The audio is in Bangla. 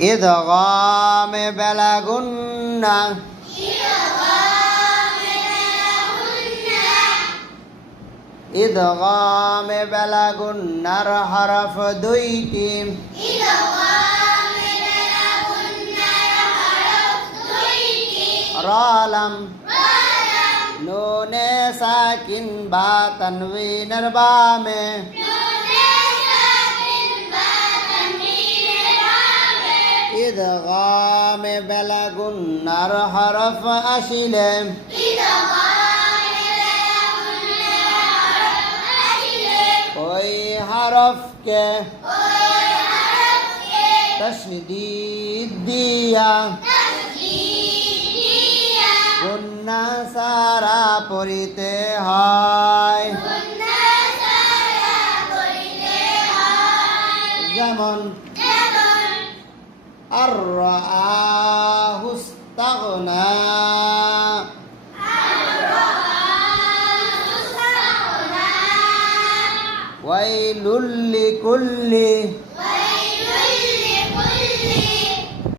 إدغام بلغنا إدغام بلغنا حرف দুইটি রালাম নুনে সাকিন বা তানবিনের বামে ইদগামে বেলা গুন্নার হরফ আসিলে। ওই হরফকে তসদিদ দিয়া। গুন্না সারা পড়িতে হয়। যেমন আর হুস্তাগনা ওয়াইলুল লিকুল্লি